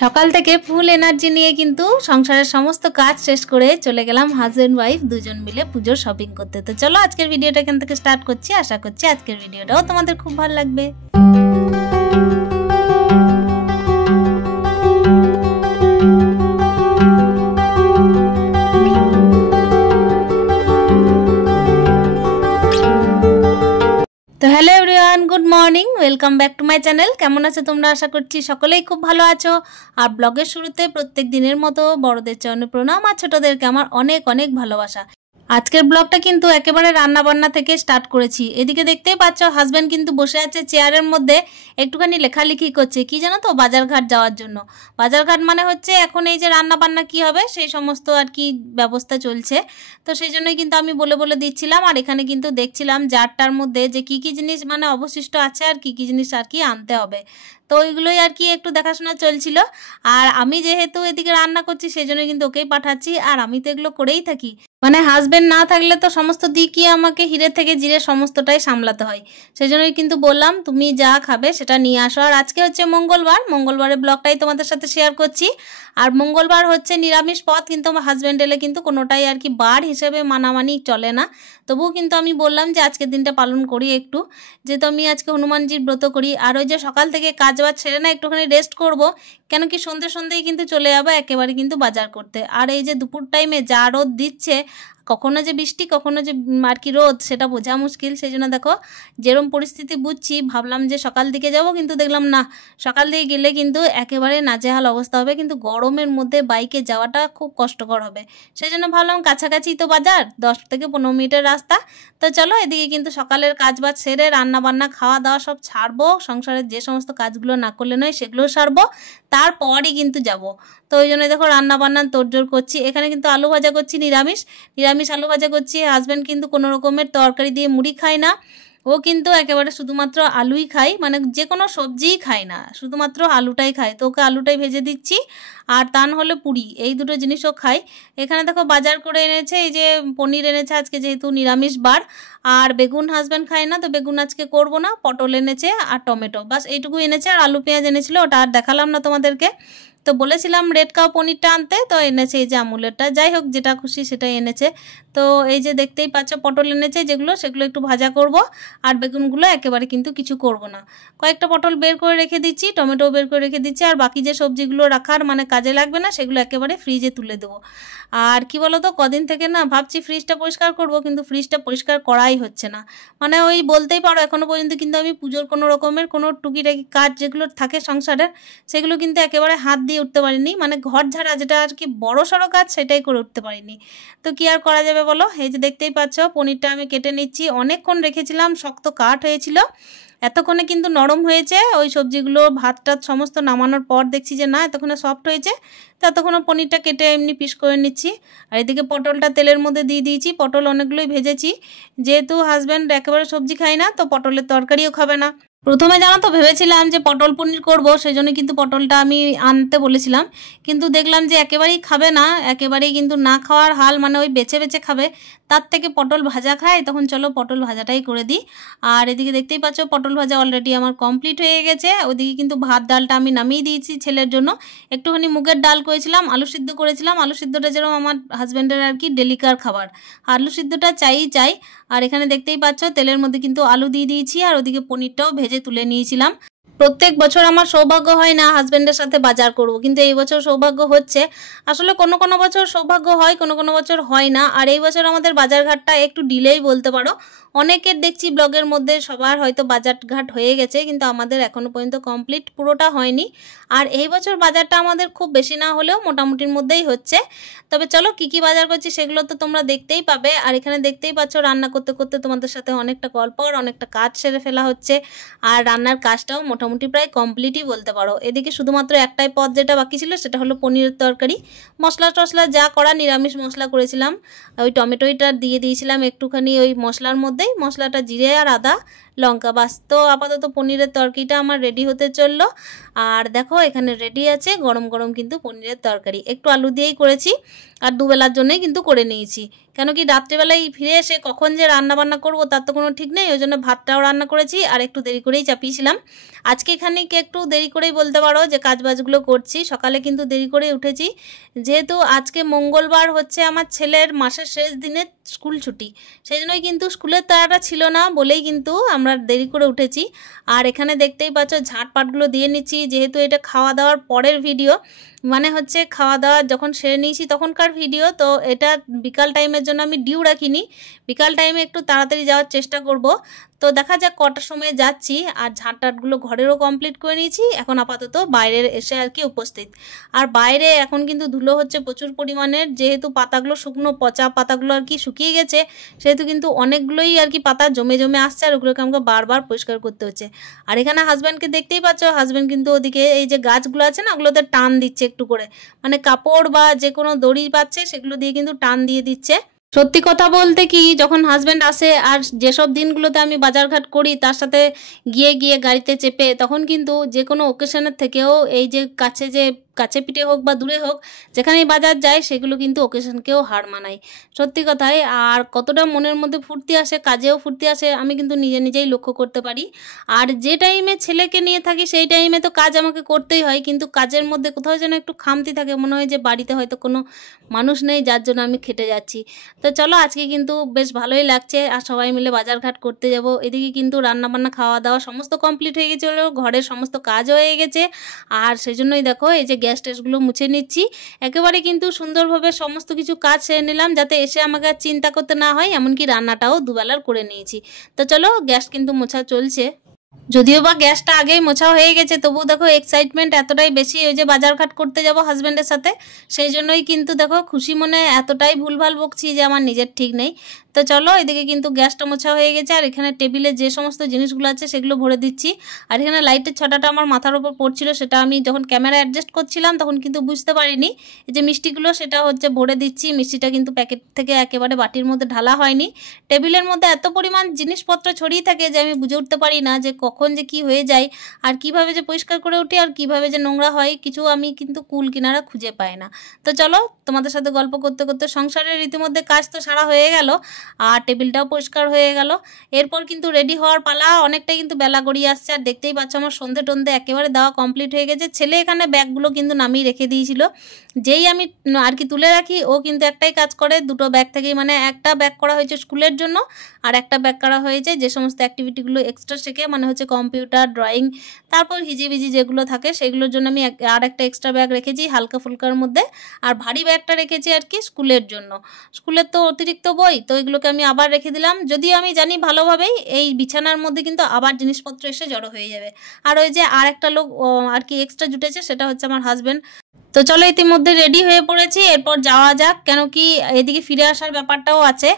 সকাল থেকে ফুল এনার্জি নিয়ে কিন্তু সংসারের সমস্ত কাজ শেষ করে চলে গেলাম হাজবেন্ড ওয়াইফ দুজন মিলে পুজোর শপিং করতে। তো চলো আজকের ভিডিওটা এখান থেকে স্টার্ট করছি। আশা করছি আজকের ভিডিওটাও তোমাদের খুব ভালো লাগবে। তো hello everyone, good morning, welcome back to my channel. কেমন আছো তোমরা? আশা করছি সকলেই খুব ভালো আছো। আর ব্লগের শুরুতে প্রত্যেক দিনের মতো বড়দের চরণে প্রণাম আর ছোটদেরকে আমার অনেক অনেক ভালোবাসা। আজকের ব্লগটা কিন্তু একেবারে রান্না বান্না থেকে স্টার্ট করেছি। এদিকে দেখতেই পাচ্ছ হাজব্যান্ড কিন্তু বসে আছে চেয়ারের মধ্যে, একটুখানি লেখালেখি করছে। কি জানো তো, বাজারঘাট যাওয়ার জন্য। বাজারঘাট মানে হচ্ছে এখন এই যে রান্না বান্না কি হবে সেই সমস্ত আর কি ব্যবস্থা চলছে। তো সেই জন্যই কিন্তু আমি বলে বলে দিচ্ছিলাম। আর এখানে কিন্তু দেখছিলাম জারটার মধ্যে যে কি কি জিনিস মানে অবশিষ্ট আছে আর কি কি জিনিস আর কি আনতে হবে। তো ওইগুলোই আর কি একটু দেখাশোনা চলছিল। আর আমি যেহেতু এদিকে রান্না করছি সেই জন্য কিন্তু ওকেই পাঠাচ্ছি। আর আমি তো এগুলো করেই থাকি, মানে হাজবেন্ড না থাকলে তো সমস্ত দিকই আমাকে হিরে থেকে জিরে সমস্তটাই সামলাতে হয়। সেই জন্যই কিন্তু বললাম তুমি যা খাবে সেটা নিয়ে আসো। আর আজকে হচ্ছে মঙ্গলবার, মঙ্গলবারের ব্লগটাই তোমাদের সাথে শেয়ার করছি। আর মঙ্গলবার হচ্ছে নিরামিষ পথ, কিন্তু আমার হাজব্যান্ড এলে কিন্তু কোনোটাই আর কি বার হিসেবে মানামানি চলে না। তবুও কিন্তু আমি বললাম যে আজকের দিনটা পালন করি একটু, যেহেতু আমি আজকে হনুমানজির ব্রত করি। আর ওই যে সকাল থেকে কাজ বাজ ছেড়ে না একটুখানি রেস্ট করব, কেন কি সন্ধ্যেই কিন্তু চলে যাবো একেবারে কিন্তু বাজার করতে। আর এই যে দুপুর টাইমে যা রোদ দিচ্ছে, কখনো যে বৃষ্টি কখনো যে আর কি রোদ সেটা বোঝা মুশকিল। সেই জন্য দেখো যেরকম পরিস্থিতি বুঝছি, ভাবলাম যে সকাল দিকে যাব, কিন্তু দেখলাম না, সকাল দিকে গেলে কিন্তু একেবারে নাজেহাল অবস্থা হবে, কিন্তু গরমের মধ্যে বাইকে যাওয়াটা খুব কষ্টকর হবে। সেই জন্য ভাবলাম কাছাকাছি তো বাজার, 10 থেকে 15 মিনিটের রাস্তা। তো চলো এদিকে কিন্তু সকালের কাজ বাজ সেরে রান্না বান্না খাওয়া দাওয়া সব ছাড়বো, সংসারের যে সমস্ত কাজগুলো না করলে নয় সেগুলো সারবো, তারপরই কিন্তু যাব। তো ওই জন্য দেখো রান্না বান্না তোড়জোড় করছি। এখানে কিন্তু আলু ভাজা করছি, নিরামিষ আলু ভাজা করছি। হাজব্যান্ড কিন্তু কোনো রকমের তরকারি দিয়ে মুড়ি খায় না, ও কিন্তু একেবারে শুধুমাত্র আলুই খায়, মানে যে কোনো সবজিই খায় না, শুধুমাত্র আলুটাই খায়। তো ওকে আলুটাই ভেজে দিচ্ছি, আর তা নাহলে পুরি, এই দুটো জিনিসও খায়। এখানে দেখো বাজার করে এনেছে, এই যে পনির এনেছে আজকে যেহেতু নিরামিষ বার। আর বেগুন হাজব্যান্ড খায় না, তো বেগুন আজকে করব না। পটল এনেছে আর টমেটো, বাস এইটুকু এনেছে। আর আলু পেঁয়াজ এনেছিল, ওটা আর দেখালাম না তোমাদেরকে। তো বলেছিলাম রেড কাউ পনিরটা আনতে, তো এনেছে এই যে আমুলেরটা। যাই হোক, যেটা খুশি সেটাই এনেছে। তো এই যে দেখতেই পাচ্ছ পটল এনেছে, সেগুলো একটু ভাজা করব। আর বেগুনগুলো একেবারে কিন্তু কিছু করব না। কয়েকটা পটল বের করে রেখে দিচ্ছি, টমেটো বের করে রেখে দিচ্ছি। আর বাকি যে সবজিগুলো রাখার মানে কাজে লাগবে না সেগুলো একেবারে ফ্রিজে তুলে দেবো। আর কি বলো তো, কদিন থেকে না ভাবছি ফ্রিজটা পরিষ্কার করব, কিন্তু ফ্রিজটা পরিষ্কার করাই হচ্ছে না। মানে ওই বলতেই পারো এখনো পর্যন্ত কিন্তু আমি পুজোর কোনো রকমের কোনো টুকিটাকি কাজ যেগুলো থাকে সংসারের, সেগুলো কিন্তু একেবারে হাত দিয়ে উঠতে পারিনি। মানে ঘর ঝাড়া যেটা আর কি বড় সড়ো কাজ, সেটাই করে উঠতে পারিনি। তো কি আর করা যাবে বলো। এই যে দেখতেই পাচ্ছ পনিরটা আমি কেটে নিচ্ছি। অনেকক্ষণ রেখেছিলাম, শক্ত কাঠ হয়েছিল, এতক্ষণে কিন্তু নরম হয়েছে। ওই সবজিগুলো ভাতটা সমস্ত নামানোর পর দেখছি যে না, এতক্ষণে সফট হয়েছে। ততক্ষণও পনিরটা কেটে এমনি পিস করে নিচ্ছি। আর এদিকে পটলটা তেলের মধ্যে দিয়ে দিয়েছি। পটল অনেকগুলোই ভেজেছি, যেহেতু হাজব্যান্ড একেবারে সবজি খায় না, তো পটলের তরকারিও খাবে না। প্রথমে জানো তো ভেবেছিলাম যে পটল পনির করব, সেই জন্য কিন্তু পটলটা আমি আনতে বলেছিলাম, কিন্তু দেখলাম যে একেবারেই খাবে না, একেবারেই কিন্তু না খাওয়ার হাল, মানে ওই বেছে বেছে খাবে। তার থেকে পটল ভাজা খায়, তখন চলো পটল ভাজাটাই করে দিই। আর এদিকে দেখতেই পাচ্ছ পটল ভাজা অলরেডি আমার কমপ্লিট হয়ে গেছে। ওদিকে কিন্তু ভাত ডালটা আমি নামিয়ে দিয়েছি ছেলের জন্য। একটুখানি মুগের ডাল করেছিলাম, আলু সিদ্ধ করেছিলাম। আলু সিদ্ধটা যেরকম আমার হাজব্যান্ডের আর কি ডেলিকার খাবার, আলু সিদ্ধটা চাই। আর এখানে দেখতেই পাচ্ছ তেলের মধ্যে কিন্তু আলু দিয়ে দিয়েছি, আর ওদিকে পনিরটাও ভেজে তুলে নিয়েছিলাম। প্রত্যেক বছর আমার সৌভাগ্য হয় না হাজব্যান্ডের সাথে বাজার করব, কিন্তু এই বছর সৌভাগ্য হচ্ছে। আসলে কোনো কোনো বছর সৌভাগ্য হয়, কোনো কোনো বছর হয় না। আর এই বছর আমাদের বাজারঘাটটা একটু ডিলেই বলতে পারো। অনেকের দেখছি ব্লগের মধ্যে সবার হয়তো বাজারঘাট হয়ে গেছে, কিন্তু আমাদের এখনও পর্যন্ত কমপ্লিট পুরোটা হয়নি। আর এই বছর বাজারটা আমাদের খুব বেশি না হলেও মোটামুটির মধ্যেই হচ্ছে। তবে চলো কি কি বাজার করছি সেগুলো তো তোমরা দেখতেই পাবে। আর এখানে দেখতেই পাচ্ছ রান্না করতে করতে তোমাদের সাথে অনেকটা গল্প আর অনেকটা কাজ সেরে ফেলা হচ্ছে। আর রান্নার কাজটাও মোটামুটি প্রায় কমপ্লিটই বলতে পারো। এদিকে শুধুমাত্র একটাই পদ যেটা বাকি ছিল, সেটা হলো পনিরের তরকারি। মশলা টশলা যা করা, নিরামিষ মশলা করেছিলাম। ওই টমেটোটা দিয়ে দিয়েছিলাম একটুখানি ওই মশলার মধ্যেই, মশলাটা জিরে আর আদা লঙ্কা, বাস। তো আপাতত পনিরের তরকারিটা আমার রেডি হতে চললো। আর দেখো এখানে রেডি আছে গরম গরম কিন্তু পনিরের তরকারি, একটু আলু দিয়েই করেছি আর দুবেলার জন্যই কিন্তু করে নিয়েছি। কেন কি রাত্রেবেলায় ফিরে এসে কখন যে রান্না বান্না করবো তার তো কোনো ঠিক নেই, ওই জন্য ভাতটাও রান্না করেছি আর একটু দেরি করেই চাপিয়েছিলাম। আজকে খানিক একটু দেরি করেই বলতে পারো যে কাজবাজগুলো করছি, সকালে কিন্তু দেরি করে উঠেছি, যেহেতু আজকে মঙ্গলবার হচ্ছে আমার ছেলের মাসের শেষ দিনে স্কুল ছুটি, সেই জন্যই কিন্তু স্কুলের তাড়াটা ছিল না বলেই কিন্তু আমরা দেরি করে উঠেছি। আর এখানে দেখতেই পাচ্ছ ঝাঁটপাটগুলো দিয়ে নিচ্ছি, যেহেতু এটা খাওয়া দাওয়ার পরের ভিডিও, মানে হচ্ছে খাওয়া দাওয়া যখন সেরে নিয়েছি তখনকার ভিডিও। তো এটা বিকাল টাইমের জন্য আমি ডিউ রাখিনি, বিকাল টাইমে একটু তাড়াতাড়ি যাওয়ার চেষ্টা করব। তো দেখা যাক কটার সময় যাচ্ছি। আর ঝাঁটটাটগুলো ঘরেরও কমপ্লিট করে নিয়েছি, এখন আপাতত বাইরের এসে আর কি উপস্থিত। আর বাইরে এখন কিন্তু ধুলো হচ্ছে প্রচুর পরিমাণের, যেহেতু পাতাগুলো শুকনো পচা পাতাগুলো আর কি শুকিয়ে গেছে, সেহেতু কিন্তু অনেকগুলোই আর কি পাতা জমে জমে আসছে, আর ওগুলোকে আমাকে বারবার পরিষ্কার করতে হচ্ছে। আর এখানে হাজব্যান্ডকে দেখতেই পাচ্ছ, হাজব্যান্ড কিন্তু ওদিকে এই যে গাছগুলো আছে না ওগুলোতে টান দিচ্ছে একটু করে, মানে কাপড় বা যে কোনো দড়ি পাচ্ছে সেগুলো দিয়ে কিন্তু টান দিয়ে দিচ্ছে। সত্যি কথা বলতে কি, যখন হাজব্যান্ড আসে আর যেসব দিনগুলোতে আমি বাজারঘাট করি তার সাথে গিয়ে গিয়ে গাড়িতে চেপে, তখন কিন্তু যে কোনো ওকেশনের থেকেও এই যে কাছে পিঠে হোক বা দূরে হোক যেখানেই বাজার যায় সেগুলো কিন্তু ওকেশনকেও হার মানায়, সত্যি কথাই। আর কতটা মনের মধ্যে ফুর্তি আসে, কাজেও ফুর্তি আসে, আমি কিন্তু নিজেই লক্ষ্য করতে পারি। আর যে টাইমে ছেলেকে নিয়ে থাকি সেই টাইমে তো কাজ আমাকে করতেই হয়, কিন্তু কাজের মধ্যে কোথাও যেন একটু খামতি থাকে, মনে হয় যে বাড়িতে হয়তো কোনো মানুষ নেই যার জন্য আমি খেটে যাচ্ছি। তো চলো আজকে কিন্তু বেশ ভালোই লাগছে, আর সবাই মিলে বাজারঘাট করতে যাব। এদিকে কিন্তু রান্নাবান্না খাওয়া দাওয়া সমস্ত কমপ্লিট হয়ে গেছিলো, ঘরের সমস্ত কাজও হয়ে গেছে। আর সেই জন্যই দেখো এই যে গ্যাস ট্যাসগুলো মুছে নিচ্ছি, একেবারে কিন্তু সুন্দরভাবে সমস্ত কিছু কাজ সেরে নিলাম, যাতে এসে আমাকে আর চিন্তা করতে না হয়, এমনকি রান্নাটাও দুবেলার করে নিয়েছি। তো চলো গ্যাস কিন্তু মোছা চলছে, যদিও বা গ্যাসটা আগেই মোছা হয়ে গেছে, তবুও দেখো এক্সাইটমেন্ট এতটাই বেশি, ওই যে বাজারঘাট করতে যাব হাজব্যান্ডের সাথে, সেই জন্যই কিন্তু দেখো খুশি মনে এতটাই ভুলভাল বকছি যে আমার নিজের ঠিক নেই। তো চলো এদিকে কিন্তু গ্যাসটা মোছা হয়ে গেছে, আর এখানে টেবিলে যে সমস্ত জিনিসগুলো আছে সেগুলো ভরে দিচ্ছি। আর এখানে লাইটের ছটাটা আমার মাথার উপর পড়ছিল, সেটা আমি যখন ক্যামেরা অ্যাডজাস্ট করছিলাম তখন কিন্তু বুঝতে পারিনি। এই যে মিষ্টিগুলো সেটা হচ্ছে ভরে দিচ্ছি, মিষ্টিটা কিন্তু প্যাকেট থেকে একেবারে বাটির মধ্যে ঢালা হয়নি। টেবিলের মধ্যে এত পরিমাণ জিনিসপত্র ছড়িয়ে থাকে যে আমি বুঝে উঠতে পারি না যে কখন যে কি হয়ে যায়, আর কিভাবে যে পরিষ্কার করে উঠি আর কিভাবে যে নোংরা হয়, কিছু আমি কিন্তু কুল কিনারা খুঁজে পাই না। তো চলো তোমাদের সাথে গল্প করতে করতে সংসারের রীতিমধ্যে কাজ তো সারা হয়ে গেল, আর টেবিলটাও পরিষ্কার হয়ে গেল। এরপর কিন্তু রেডি হওয়ার পালা, অনেকটাই কিন্তু বেলা গড়িয়ে আসছে। আর দেখতেই পাচ্ছ আমার সন্ধে টন্ধে একেবারে দেওয়া কমপ্লিট হয়ে গেছে। ছেলে এখানে ব্যাগগুলো কিন্তু নামিয়ে রেখে দিয়েছিল, যেই আমি আর কি তুলে রাখি ও কিন্তু একটাই কাজ করে, দুটো ব্যাগ থেকেই, মানে একটা ব্যাগ করা হয়েছে স্কুলের জন্য আর একটা ব্যাগ করা হয়েছে যে সমস্ত অ্যাক্টিভিটিগুলো এক্সট্রা শেখে, মানে হচ্ছে কম্পিউটার, ড্রয়িং, তারপর হিজিবিজি যেগুলো থাকে সেগুলোর জন্য আমি আর একটা এক্সট্রা ব্যাগ রেখেছি হালকা ফুলকার মধ্যে। আর ভারী ব্যাগটা রেখেছি আর কি স্কুলের জন্য, স্কুলের তো অতিরিক্ত বই, তো এগুলোকে আমি আবার রেখে দিলাম, যদিও আমি জানি ভালোভাবেই এই বিছানার মধ্যে কিন্তু আবার জিনিসপত্র এসে জড়ো হয়ে যাবে। আর ওই যে আর একটা লোক আর কি এক্সট্রা জুটেছে, সেটা হচ্ছে আমার হাজব্যান্ড। তো চলো ইতিমধ্যে রেডি হয়ে পড়েছি, এরপর যাওয়া যাক, কেন কি এদিকে ফিরে আসার ব্যাপারটাও আছে।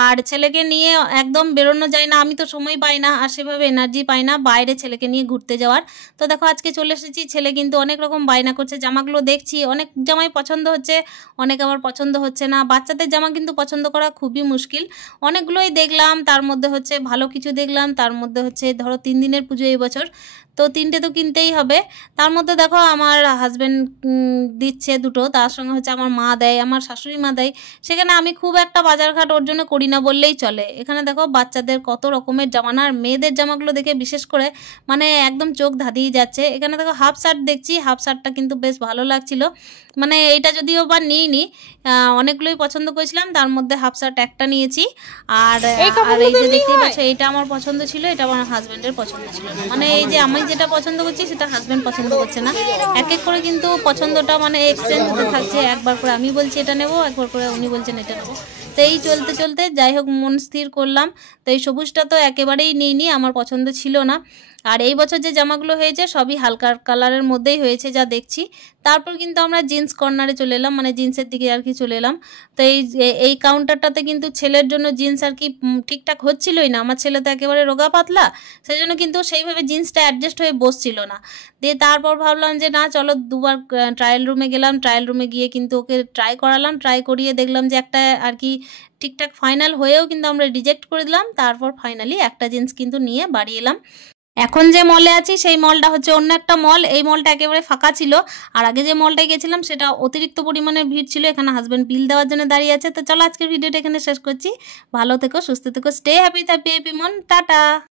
আর ছেলেকে নিয়ে একদম বেরোনো যায় না, আমি তো সময় পাই না আর সেভাবে এনার্জি পাই না বাইরে ছেলেকে নিয়ে ঘুরতে যাওয়ার। তো দেখো আজকে চলে এসেছি, ছেলে কিন্তু অনেক রকম বায়না করছে, জামাগুলো দেখছি অনেক জামাই পছন্দ হচ্ছে, অনেক আবার পছন্দ হচ্ছে না। বাচ্চাদের জামা কিন্তু পছন্দ করা খুবই মুশকিল, অনেকগুলোই দেখলাম, তার মধ্যে হচ্ছে ভালো কিছু দেখলাম, তার মধ্যে হচ্ছে ধরো 3 দিনের পুজো এই বছর, তো 3টে তো কিনতেই হবে। তার মধ্যে দেখো আমার হাজব্যান্ড দিচ্ছে 2টো, তার সঙ্গে হচ্ছে আমার মা দেয়, আমার শাশুড়ি মা দেয়, সেখানে আমি খুব একটা বাজারঘাট ওর জন্য করি না বললেই চলে। এখানে দেখো বাচ্চাদের কত রকমের জামা, আর মেয়েদের জামাগুলো দেখে বিশেষ করে মানে একদম চোখ ধাঁধিয়ে যাচ্ছে। এখানে দেখো হাফ শার্ট দেখছি, হাফ শার্টটা কিন্তু বেশ ভালো লাগছিল, মানে এইটা যদিও বা নিইনি, অনেকগুলোই পছন্দ করেছিলাম, তার মধ্যে হাফ শার্ট একটা নিয়েছি। আর এই যে দেখতেই পাচ্ছ এটা আমার পছন্দ ছিল, এটা আমার হাজব্যান্ডের পছন্দ ছিল না, মানে এই যে আমি যেটা পছন্দ করছি সেটা হাজব্যান্ড পছন্দ করছে না, এক এক করে কিন্তু পছন্দটা মানে এক্সচেঞ্জ হতে থাকছে, একবার করে আমি বলছি এটা নেবো, একবার করে উনি বলছেন এটা নেবো। তো এই চলতে চলতে যাই হোক মন স্থির করলাম, তো এই সবুজটা তো একেবারেই নিইনি, আমার পছন্দ ছিল না। আর এই বছর যে জামাগুলো হয়েছে সবই হালকা কালারের মধ্যেই হয়েছে যা দেখছি। তারপর কিন্তু আমরা জিন্স কর্নারে চলে এলাম, মানে জিন্সের দিকে আর কি চলে এলাম। তো এই কাউন্টারটাতে কিন্তু ছেলের জন্য জিন্স আর কি ঠিকঠাক হচ্ছিলই না। আমার ছেলে তো একেবারে রোগা পাতলা, সেই জন্য কিন্তু সেইভাবে জিন্সটা অ্যাডজাস্ট হয়ে বসছিল না। দিয়ে তারপর ভাবলাম যে না চলো, দুবার ট্রায়াল রুমে গেলাম। ট্রায়াল রুমে গিয়ে কিন্তু ওকে ট্রাই করালাম, ট্রাই করিয়ে দেখলাম যে একটা আর কি ঠিকঠাক ফাইনাল হয়েও কিন্তু আমরা রিজেক্ট করে দিলাম। তারপর ফাইনালি একটা জিন্স কিন্তু নিয়ে বাড়ি এলাম। এখন যে মলে আছি সেই মলটা হচ্ছে অন্য একটা মল। এই মলটা একেবারে ফাঁকা ছিল, আর আগে যে মলটায় গেছিলাম সেটা অতিরিক্ত পরিমাণে ভিড় ছিল। এখানে হাজব্যান্ড বিল দেওয়ার জন্য দাঁড়িয়ে আছে। তো চলো আজকের ভিডিওটা এখানে শেষ করছি। ভালো থেকো, সুস্থ থেকো, স্টে হ্যাপি, হ্যাপি মন, টাটা।